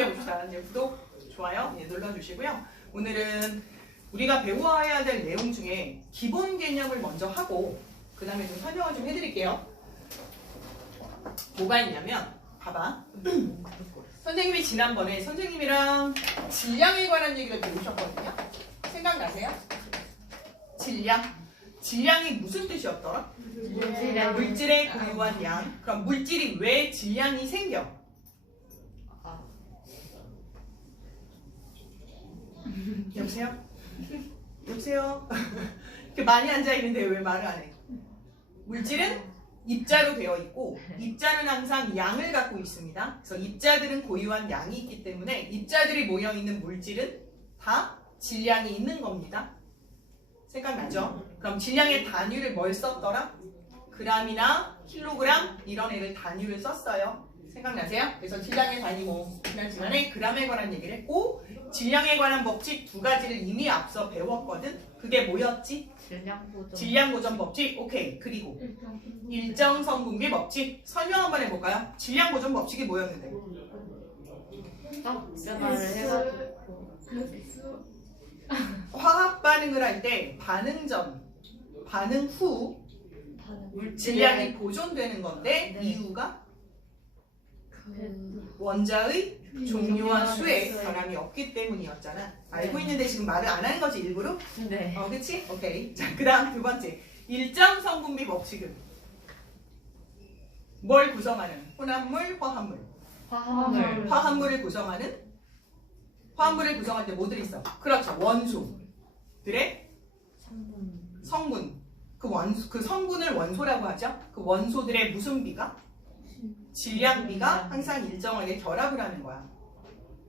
공부해봅시다. 이제 구독, 좋아요 눌러주시고요. 오늘은 우리가 배워야 될 내용 중에 기본 개념을 먼저 하고 그 다음에 좀 설명을 좀 해드릴게요. 뭐가 있냐면 봐봐. 선생님이 지난번에 선생님이랑 질량에 관한 얘기를 배우셨거든요. 생각나세요? 질량이 무슨 뜻이었더라? 물질의 고유한 양. 그럼 물질이 왜 질량이 생겨? 여보세요? 여보세요? 이렇게 많이 앉아있는데 왜 말을 안 해? 물질은 입자로 되어 있고 입자는 항상 양을 갖고 있습니다. 그래서 입자들은 고유한 양이 있기 때문에 입자들이 모여있는 물질은 다 질량이 있는 겁니다. 생각나죠? 그럼 질량의 단위를 뭘 썼더라? 그람이나 킬로그램 이런 애를 단위를 썼어요. 생각나세요? 그래서 질량의 단위 뭐 지난 시간에 그람에 관한 얘기를 했고 질량에 관한 법칙 두 가지를 이미 앞서 배웠거든. 그게 뭐였지? 질량 보전 법칙. 오케이. 그리고 일정 성분비 법칙. 설명 한번 해볼까요? 질량 보전 법칙이 뭐였는데? 화학 반응을 할 때 반응 전, 반응 후 질량이 보존되는 건데 이유가 원자의 종류와 수에 변함이 없기 때문이었잖아. 알고 있는데 지금 말을 안 하는 거지 일부러? 네. 그치? 오케이. 자, 그 다음 두 번째. 일정 성분비 법칙은 뭘 구성하는? 혼합물, 화합물. 화합물을 구성하는? 화합물을 구성할 때 뭐들이 있어? 그렇죠. 원소들의 성분. 그 성분을 원소라고 하죠. 그 원소들의 무슨 비가? 질량비가 항상 일정하게 결합을 하는 거야.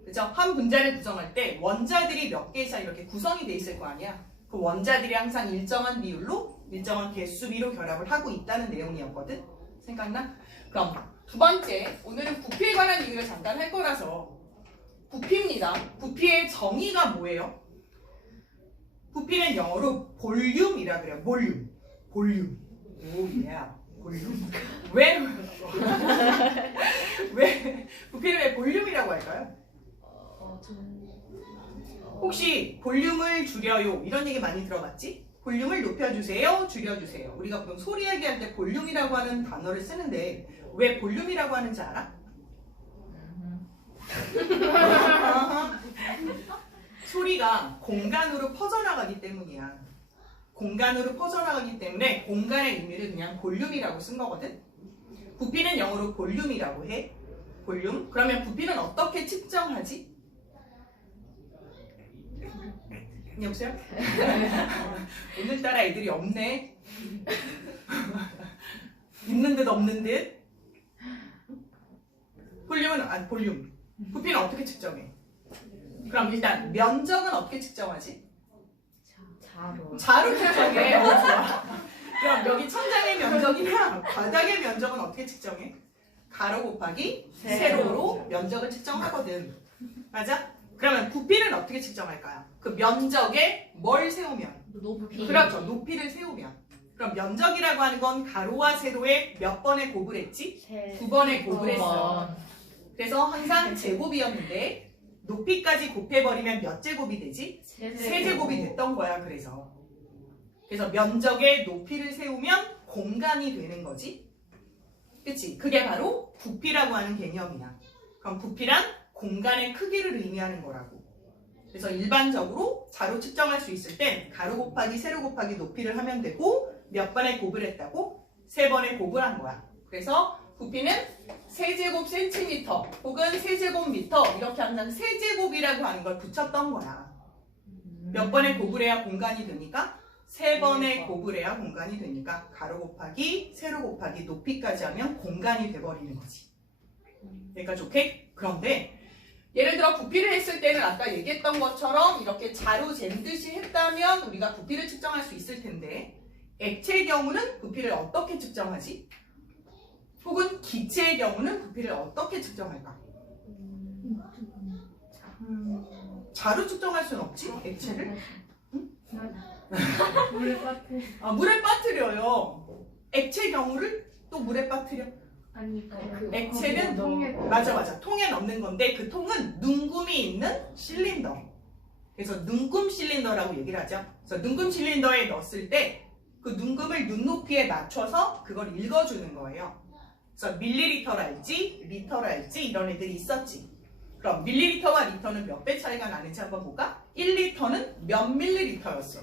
그죠? 한 분자를 구성할 때 원자들이 몇 개 이상 이렇게 구성이 돼 있을 거 아니야. 그 원자들이 항상 일정한 비율로 일정한 개수비로 결합을 하고 있다는 내용이었거든. 생각나? 그럼 두 번째, 오늘은 부피에 관한 얘기를 잠깐 할 거라서 부피입니다. 부피의 정의가 뭐예요? 부피는 영어로 볼륨이라 그래요. 볼륨. 오, 예. 볼륨. 왜 부피를 왜 볼륨이라고 할까요? 혹시 볼륨을 줄여요 이런 얘기 많이 들어봤지? 볼륨을 높여주세요, 줄여주세요. 우리가 보통 소리 얘기할 때 볼륨이라고 하는 단어를 쓰는데 왜 볼륨이라고 하는지 알아? 소리가 공간으로 퍼져나가기 때문이야. 공간으로 퍼져나가기 때문에 공간의 의미를 그냥 볼륨이라고 쓴 거거든. 부피는 영어로 볼륨이라고 해. 볼륨. 그러면 부피는 어떻게 측정하지? 여보세요? 오늘따라 애들이 없네. 있는 듯 없는 듯. 볼륨. 부피는 어떻게 측정해? 그럼 일단 면적은 어떻게 측정하지? 자로 측정해. 좋아. 그럼 여기 천장의 면적이랑 바닥의 면적은 어떻게 측정해? 가로 곱하기 세로로 면적을 측정하거든. 맞아? 그러면 부피는 어떻게 측정할까요? 그 면적에 뭘 세우면? 높이. 그렇죠. 높이를 세우면. 그럼 면적이라고 하는 건 가로와 세로에 몇 번의 곱을 했지? 2번의 곱을 했어. 그래서 항상 제곱이었는데 높이까지 곱해버리면 몇 제곱이 되지? 세제곱이 됐던 거야. 그래서 면적에 높이를 세우면 공간이 되는 거지. 그치? 그게 바로 부피라고 하는 개념이야. 그럼 부피란 공간의 크기를 의미하는 거라고. 그래서 일반적으로 자로 측정할 수 있을 땐 가로 곱하기 세로 곱하기 높이를 하면 되고 몇 번의 곱을 했다고? 3번의 곱을 한 거야. 그래서 부피는 세제곱 센티미터 혹은 세제곱 미터 이렇게 항상 세제곱이라고 하는 걸 붙였던 거야. 몇 번의 곱을 해야 공간이 되니까? 3번의 곱을 해야 공간이 되니까 가로 곱하기 세로 곱하기 높이까지 하면 공간이 돼버리는 거지. 여기까지 오케이? 그런데 예를 들어 부피를 했을 때는 아까 얘기했던 것처럼 이렇게 자로 잰듯이 했다면 우리가 부피를 측정할 수 있을 텐데 액체의 경우는 부피를 어떻게 측정하지? 혹은 기체의 경우는 부피를 어떻게 측정할까? 자로 측정할 수는 없지? 액체를? 물에 빠뜨려. 물에 빠뜨려요. 액체 경우를 또 물에 빠뜨려. 액체는 맞아 통에 넣는 건데 그 통은 눈금이 있는 실린더. 그래서 눈금 실린더라고 얘기를 하죠. 그래서 눈금 실린더에 넣었을 때 그 눈금을 눈높이에 맞춰서 그걸 읽어주는 거예요. 그래서 밀리리터랄지 리터랄지 이런 애들이 있었지. 그럼 밀리리터와 리터는 몇 배 차이가 나는지 한번 볼까? 1리터는 몇 밀리리터였어?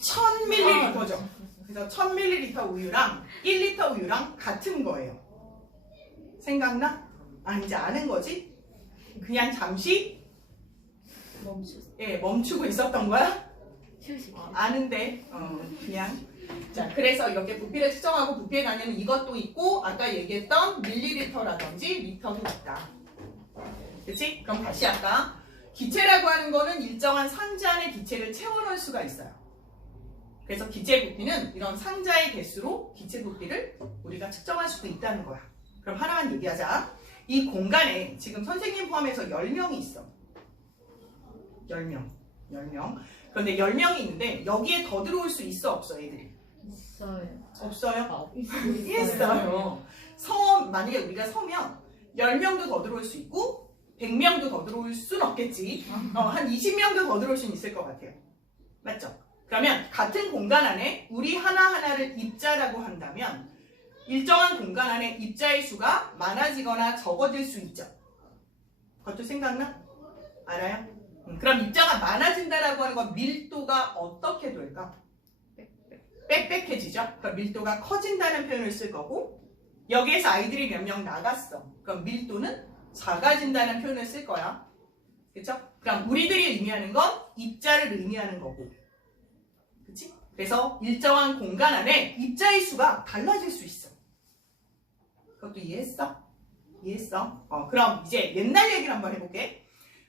1000밀리리터죠. 그래서 1000밀리리터 우유랑 1리터 우유랑 같은 거예요. 생각나? 이제 아는 거지? 그냥 잠시 멈추고 있었던 거야? 아는데 그냥 자 그래서 이렇게 부피를 측정하고 부피의 단위는 이것도 있고 아까 얘기했던 밀리리터라든지 리터도 있다. 그치? 그럼 다시 할까? 기체라고 하는 거는 일정한 상자 안에 기체를 채워넣을 수가 있어요. 그래서 기체 부피는 이런 상자의 개수로 기체 부피를 우리가 측정할 수도 있다는 거야. 그럼 하나만 얘기하자. 이 공간에 지금 선생님 포함해서 10명이 있어. 10명. 그런데 10명이 있는데 여기에 더 들어올 수 있어 없어 애들이? 없어요? 있어요. 만약에 우리가 서면 10명도 더 들어올 수 있고 100명도 더 들어올 수는 없겠지. 한 20명도 더 들어올 수는 있을 것 같아요. 맞죠? 그러면 같은 공간 안에 우리 하나하나를 입자라고 한다면 일정한 공간 안에 입자의 수가 많아지거나 적어질 수 있죠. 그것도 생각나? 알아요? 그럼 입자가 많아진다라고 하는 건 밀도가 어떻게 될까? 빽빽해지죠? 그럼 밀도가 커진다는 표현을 쓸 거고 여기에서 아이들이 몇 명 나갔어. 그럼 밀도는 작아진다는 표현을 쓸 거야. 그렇죠? 그럼 우리들이 의미하는 건 입자를 의미하는 거고. 그치? 그래서 일정한 공간 안에 입자의 수가 달라질 수 있어. 그것도 이해했어? 그럼 이제 옛날 얘기를 한번 해볼게.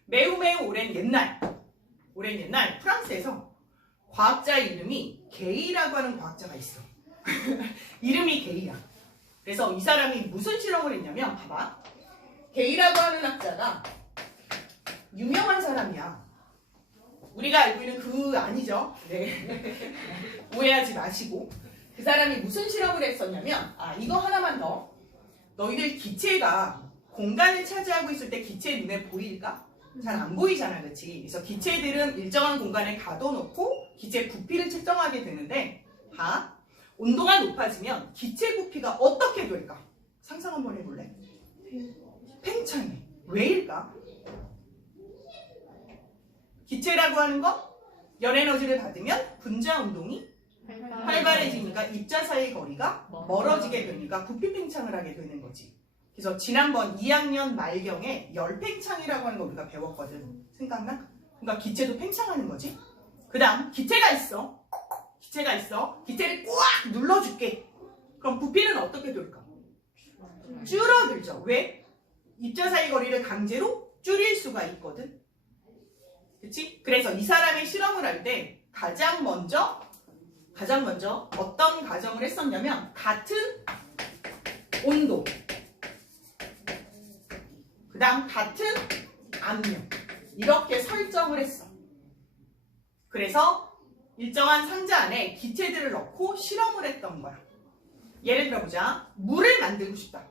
매우 오랜 옛날 프랑스에서 과학자 이름이 게이라고 하는 과학자가 있어. 이름이 게이야. 그래서 이 사람이 무슨 실험을 했냐면 봐봐. 게이라고 하는 학자가 유명한 사람이야. 우리가 알고 있는 그 아니죠. 네. 오해하지 마시고. 그 사람이 무슨 실험을 했었냐면 이거 하나만 더. 너희들 기체가 공간을 차지하고 있을 때 기체 눈에 보일까? 잘 안 보이잖아, 그렇지? 그래서 기체들은 일정한 공간에 가둬놓고 기체 부피를 측정하게 되는데 온도가 높아지면 기체 부피가 어떻게 될까? 상상 한번 해볼래? 팽창해. 왜일까? 기체라고 하는 건 열 에너지를 받으면 분자 운동이 활발해지니까 입자 사이의 거리가 멀어지게 되니까 부피 팽창을 하게 되는 거지. 그래서 지난번 2학년 말경에 열팽창이라고 하는 거 우리가 배웠거든. 생각나? 그러니까 기체도 팽창하는 거지. 그 다음 기체가 있어. 기체를 꽉 눌러줄게. 그럼 부피는 어떻게 될까? 줄어들죠. 왜? 입자 사이 거리를 강제로 줄일 수가 있거든. 그치? 그래서 이 사람이 실험을 할 때 가장 먼저 어떤 가정을 했었냐면 같은 온도 그 다음 같은 압력 이렇게 설정을 했어. 그래서 일정한 상자 안에 기체들을 넣고 실험을 했던 거야. 예를 들어보자. 물을 만들고 싶다.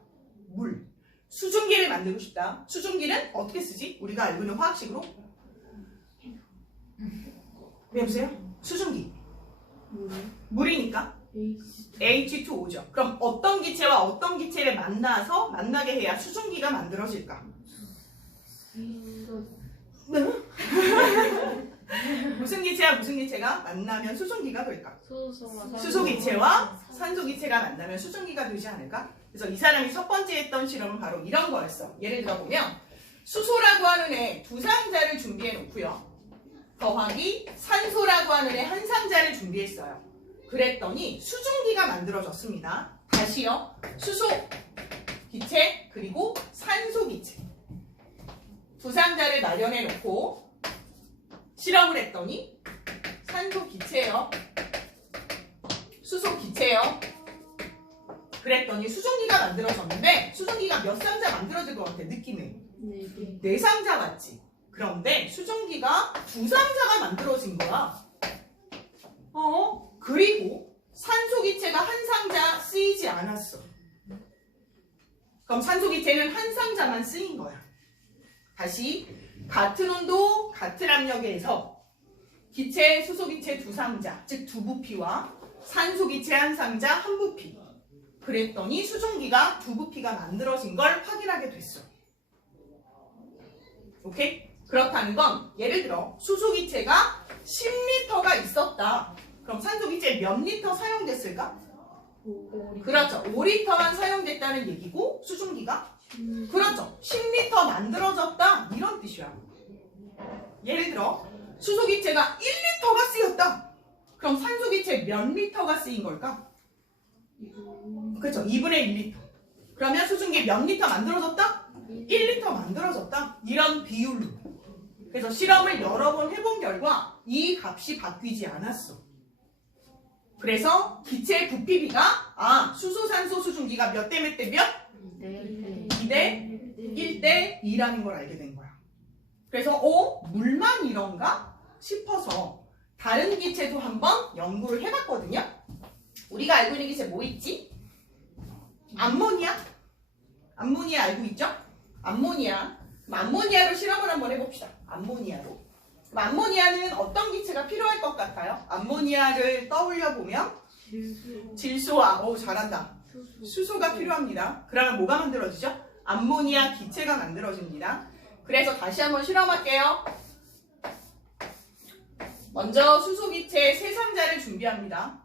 수증기를 만들고 싶다. 수증기는 어떻게 쓰지? 우리가 알고 있는 화학식으로 해보세요. 수증기 물이니까 H2O죠. 그럼 어떤 기체와 어떤 기체를 만나게 해야 수증기가 만들어질까? 무슨 기체와 무슨 기체가 만나면 수증기가 될까? 수소기체와 산소기체가 만나면 수증기가 되지 않을까? 그래서 이 사람이 첫 번째 했던 실험은 바로 이런 거였어. 예를 들어 보면 수소라고 하는 애 두 상자를 준비해 놓고요. 더하기 산소라고 하는 애 한 상자를 준비했어요. 그랬더니 수증기가 만들어졌습니다. 다시요. 수소 기체 그리고 산소 기체 두 상자를 마련해 놓고 실험을 했더니 산소 기체요. 수소 기체요. 그랬더니 수증기가 만들어졌는데 수증기가 몇 상자 만들어질 것 같아? 느낌에 4상자 맞지? 그런데 수증기가 2상자가 만들어진 거야. 그리고 산소 기체가 한 상자 쓰이지 않았어. 그럼 산소 기체는 한 상자만 쓰인 거야. 다시 같은 온도, 같은 압력에서 기체, 수소 기체 두 상자, 즉 두 부피와 산소 기체 한 상자 한 부피. 그랬더니 수증기가 두 부피가 만들어진 걸 확인하게 됐어. 오케이? 그렇다는 건 예를 들어 수소 기체가 10리터가 있었다. 그럼 산소 기체 몇 리터 사용됐을까? 5리터. 그렇죠. 5리터만 사용됐다는 얘기고 수증기가 그렇죠. 10리터 만들어졌다. 이런 뜻이야. 예를 들어 수소 기체가 1리터가 쓰였다. 그럼 산소 기체 몇 리터가 쓰인 걸까? 그렇죠. 2분의 1리터. 그러면 수증기 몇 리터 만들어졌다? 1리터 만들어졌다. 이런 비율로. 그래서 실험을 여러 번 해본 결과 이 값이 바뀌지 않았어. 그래서 기체의 부피비가 수소, 산소, 수증기가 몇 대 몇 대 몇? 2대 1대 2라는 걸 알게 된 거야. 그래서 물만 이런가 싶어서 다른 기체도 한번 연구를 해봤거든요. 우리가 알고 있는 기체 뭐 있지? 암모니아? 암모니아 알고 있죠? 암모니아. 암모니아로 실험을 한번 해봅시다. 암모니아로. 그럼 암모니아는 어떤 기체가 필요할 것 같아요? 암모니아를 떠올려보면 질소와 잘한다. 수소가 필요합니다. 그러면 뭐가 만들어지죠? 암모니아 기체가 만들어집니다. 그래서 다시 한번 실험할게요. 먼저 수소 기체 세 상자를 준비합니다.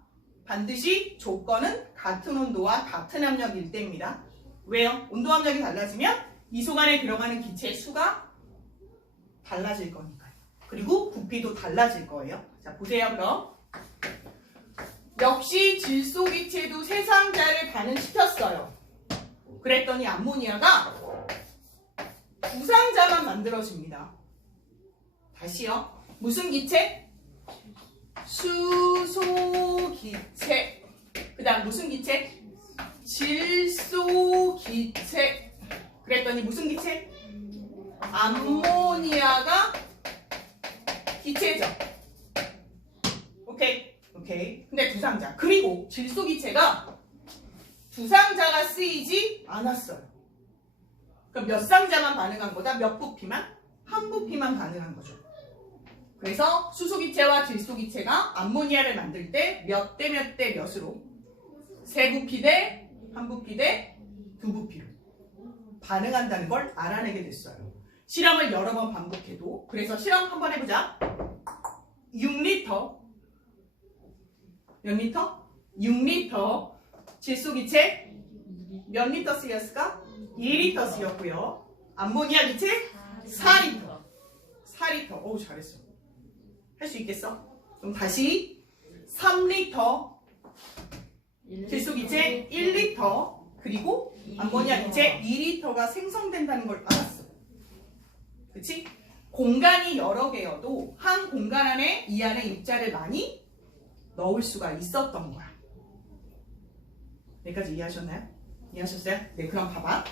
반드시 조건은 같은 온도와 같은 압력일 때입니다. 왜요? 온도 압력이 달라지면 이 속 안에 들어가는 기체의 수가 달라질 거니까요. 그리고 부피도 달라질 거예요. 자, 보세요 그럼. 역시 질소 기체도 세 상자를 반응시켰어요. 그랬더니 암모니아가 두 상자만 만들어집니다. 다시요. 무슨 기체? 수소 기체. 그 다음 무슨 기체? 질소 기체. 그랬더니 무슨 기체? 암모니아가 기체죠. 오케이. 근데 두 상자. 그리고 질소 기체가 두 상자가 쓰이지 않았어요. 그럼 몇 상자만 반응한 거다? 몇 부피만? 한 부피만 반응한 거죠. 그래서 수소 기체와 질소 기체가 암모니아를 만들 때 몇 대 몇 대 몇으로? 세 부피 대 한 부피 대 두 부피로 반응한다는 걸 알아내게 됐어요. 실험을 여러 번 반복해도. 그래서 실험 한번 해보자. 6리터 몇 리터? 6리터 질소 기체 몇 리터 쓰였을까? 2리터 쓰였고요. 암모니아 기체 4리터. 4리터. 잘했어. 할 수 있겠어? 그럼 다시 3리터 질소 기체 1리터 그리고 암모니아 기체 2리터가 생성된다는 걸 알았어. 그치? 공간이 여러 개여도 한 공간 안에 이 안에 입자를 많이 넣을 수가 있었던 거야. 여기까지 이해하셨나요? 이해하셨어요? 네, 그럼 봐봐.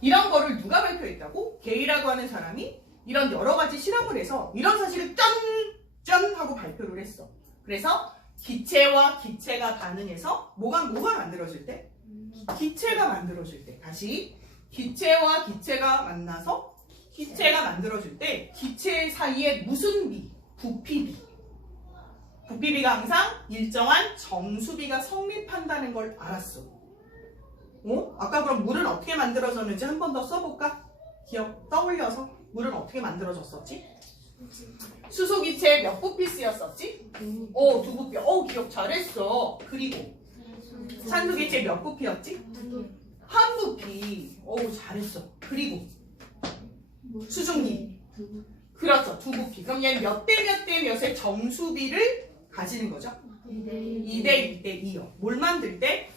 이런 거를 누가 발표했다고? 게이라고 하는 사람이 이런 여러 가지 실험을 해서 이런 사실을 짠 하고 발표를 했어. 그래서 기체와 기체가 반응해서 뭐가 만들어질 때? 기체가 만들어질 때. 다시 기체와 기체가 만나서 기체가 만들어질 때 기체 사이에 무슨 비? 부피비. 부피비가 항상 일정한 정수비가 성립한다는 걸 알았어. 아까 그럼 물은 어떻게 만들어졌는지 한 번 더 써볼까? 떠올려서 물은 어떻게 만들어졌었지? 수소 기체 몇 부피 쓰였었지? 두 부피. 기억 잘했어. 그리고 산소 기체 몇 부피였지? 한 부피. 잘했어. 그리고 수증기. 그렇죠. 두 부피. 그럼 얘는 몇 대 몇 대 몇의 정수비를 가지는 거죠? 2대 1대 2요. 뭘 만들 때?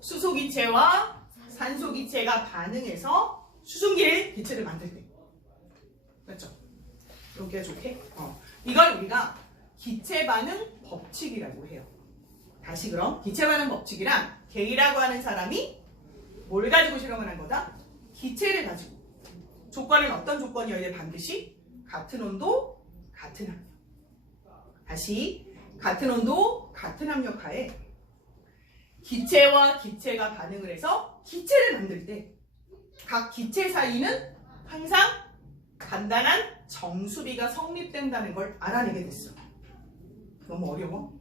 수소 기체와 산소 기체가 반응해서 수증기를 기체를 만들 때. 그렇죠? 여기가 좋게? 이걸 우리가 기체 반응 법칙이라고 해요. 다시 그럼 기체 반응 법칙이란 게이라고 하는 사람이 뭘 가지고 실험을 한 거다? 기체를 가지고. 조건은 어떤 조건이어야 돼? 반드시 같은 온도, 같은 압력. 다시 같은 온도, 같은 압력하에 기체와 기체가 반응을 해서 기체를 만들 때 각 기체 사이는 항상 간단한 정수비가 성립된다는 걸 알아내게 됐어. 너무 어려워?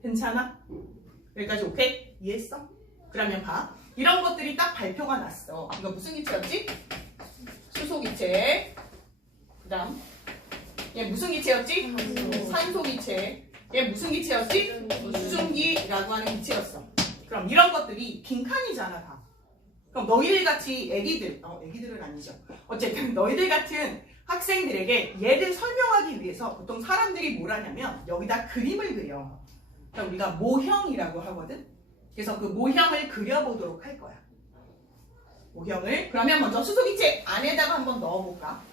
괜찮아? 여기까지 오케이? 이해했어? 그러면 봐. 이런 것들이 딱 발표가 났어. 이거 무슨 기체였지? 수소 기체. 그 다음 얘 무슨 기체였지? 산소 기체. 얘 무슨 기체였지? 수증기라고 하는 기체였어. 그럼 이런 것들이 빈칸이잖아 다. 그럼 너희들 같이 애기들은 아니죠. 어쨌든 너희들 같은 학생들에게 얘를 설명하기 위해서 보통 사람들이 뭘 하냐면 여기다 그림을 그려. 그러니까 우리가 모형이라고 하거든. 그래서 그 모형을 그려보도록 할 거야. 모형을. 그러면 먼저 수소기체 안에다가 한번 넣어볼까?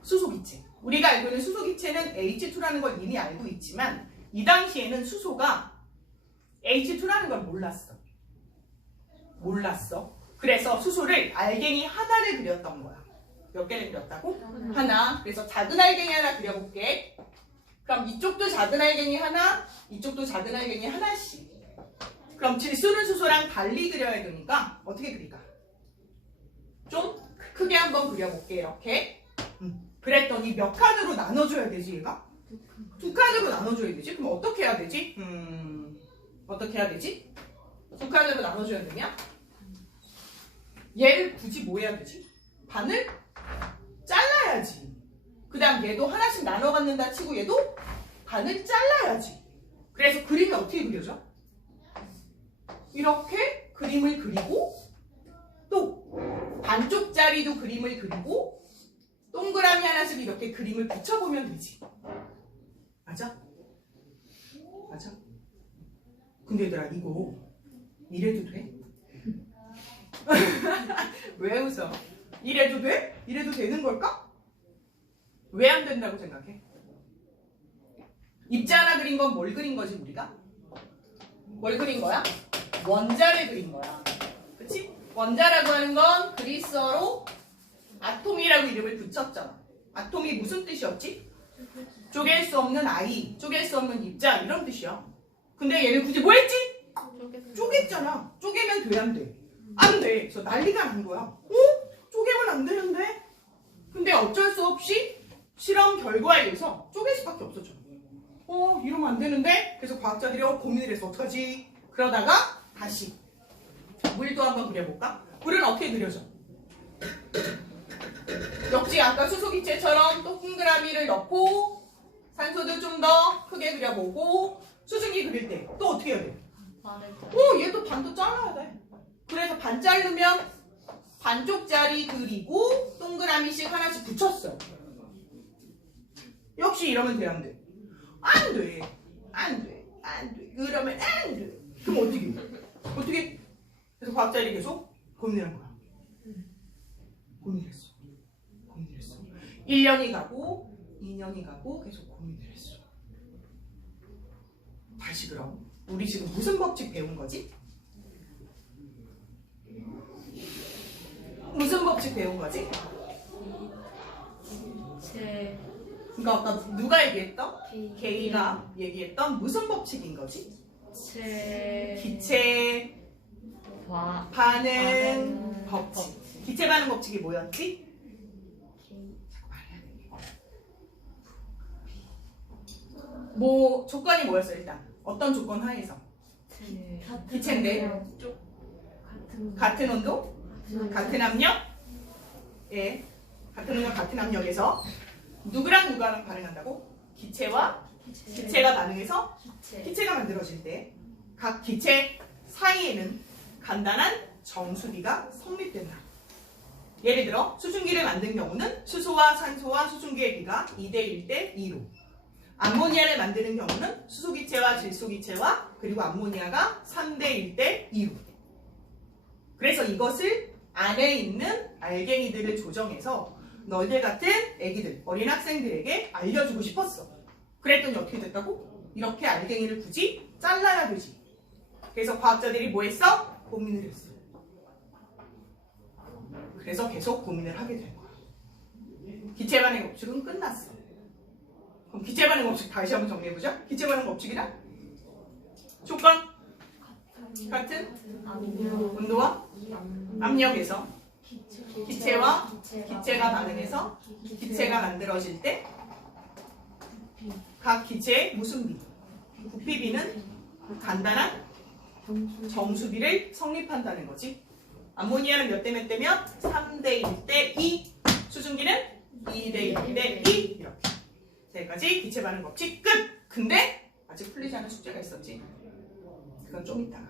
수소기체. 우리가 알고 있는 수소기체는 H2라는 걸 이미 알고 있지만 이 당시에는 수소가 H2라는 걸 몰랐어. 그래서 수소를 알갱이 하나를 그렸던 거야. 몇 개를 그렸다고? 하나. 그래서 작은 알갱이 하나 그려볼게. 그럼 이쪽도 작은 알갱이 하나, 이쪽도 작은 알갱이 하나씩. 그럼 질소는 수소랑 달리 그려야 되니까 어떻게 그릴까? 좀 크게 한번 그려볼게. 이렇게. 그랬더니 몇 칸으로 나눠줘야 되지 얘가? 두 칸으로 나눠줘야 되지? 그럼 어떻게 해야 되지? 어떻게 해야 되지? 두 칸으로 나눠줘야 되냐? 얘를 굳이 뭐 해야 되지? 반을 잘라야지. 그 다음 얘도 하나씩 나눠 갖는다 치고 얘도 반을 잘라야지. 그래서 그림이 어떻게 그려져? 이렇게 그림을 그리고 또 반쪽짜리도 그림을 그리고 동그라미 하나씩 이렇게 그림을 붙여보면 되지. 맞아? 맞아? 근데 얘들아 이거 이래도 돼? 왜 웃어? 이래도 돼? 이래도 되는 걸까? 왜 안 된다고 생각해? 입자 하나 그린 건 뭘 그린 거지 우리가? 뭘 그린 거야? 원자를 그린 거야. 그치? 원자라고 하는 건 그리스어로 아톰이라고 이름을 붙였잖아. 아톰이 무슨 뜻이었지? 쪼갤 수 없는 아이, 쪼갤 수 없는 입자 이런 뜻이야. 근데 얘는 굳이 뭐 했지? 쪼갰잖아. 쪼개면 돼, 안 돼? 안 돼. 그래서 난리가 난 거야. 쪼개면 안 되는데? 근데 어쩔 수 없이 실험 결과에 의해서 쪼갤 수밖에 없었죠. 이러면 안 되는데? 그래서 과학자들이 고민을 해서 어떡하지? 그러다가 다시 물도 한번 그려볼까? 물은 어떻게 그려져? 역시 아까 수소기체처럼 동그라미를 넣고 산소도 좀 더 크게 그려보고 수증기 그릴 때 또 어떻게 해야 돼? 얘도 반도 잘라야 돼. 그래서 반 자르면 반쪽짜리 그리고 동그라미씩 하나씩 붙였어. 역시 이러면 돼, 안 돼? 안 돼. 안 돼. 안 돼. 그러면 안 돼. 그럼 어떻게? 그래서 과학자들이 계속 고민을 한 거야. 고민했어. 1년이 가고 2년이 가고 계속 고민을 했어. 다시 그럼 우리 지금 무슨 법칙 배운 거지? 무슨 법칙 배운 거지? 그러니까 아까 누가 얘기했던? 게이가 얘기했던 무슨 법칙인 거지? 기체 반응 법칙. 기체 반응 법칙이 뭐였지? 뭐 조건이 뭐였어 일단? 어떤 조건 하에서? 기체인데 같은 온도? 같은 압력? 예, 같은 온도 같은 압력에서 누구랑 누구랑 반응한다고? 기체와 기체가 반응해서 기체가 만들어질 때 각 기체 사이에는 간단한 정수비가 성립된다. 예를 들어 수증기를 만든 경우는 수소와 산소와 수증기의 비가 2대 1대 2로, 암모니아를 만드는 경우는 수소기체와 질소기체와 그리고 암모니아가 3대 1대 2로. 그래서 이것을 안에 있는 알갱이들을 조정해서 너희들 같은 애기들, 어린 학생들에게 알려주고 싶었어. 그랬더니 어떻게 됐다고? 이렇게 알갱이를 굳이 잘라야 되지. 그래서 과학자들이 뭐 했어? 고민을 했어. 그래서 계속 고민을 하게 된 거야. 기체 반응 법칙은 끝났어. 그럼 기체 반응 법칙 다시 한번 정리해보자. 기체 반응 법칙이란 조건 같은 온도와 압력에서 기체와 기체가 반응해서 기체가 만들어질 때 각 기체의 무슨 비? 부피비는 간단한 정수비를 성립한다는 거지. 암모니아는 몇 대 몇 대면 3대 1대 2, 수증기는 2대 1대 2 이렇게. 여기까지 기체 반응 법칙 끝! 근데 아직 풀리지 않은 숙제가 있었지. 그건 좀 이따가.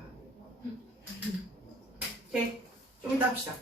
오케이, 좀 이따 합시다.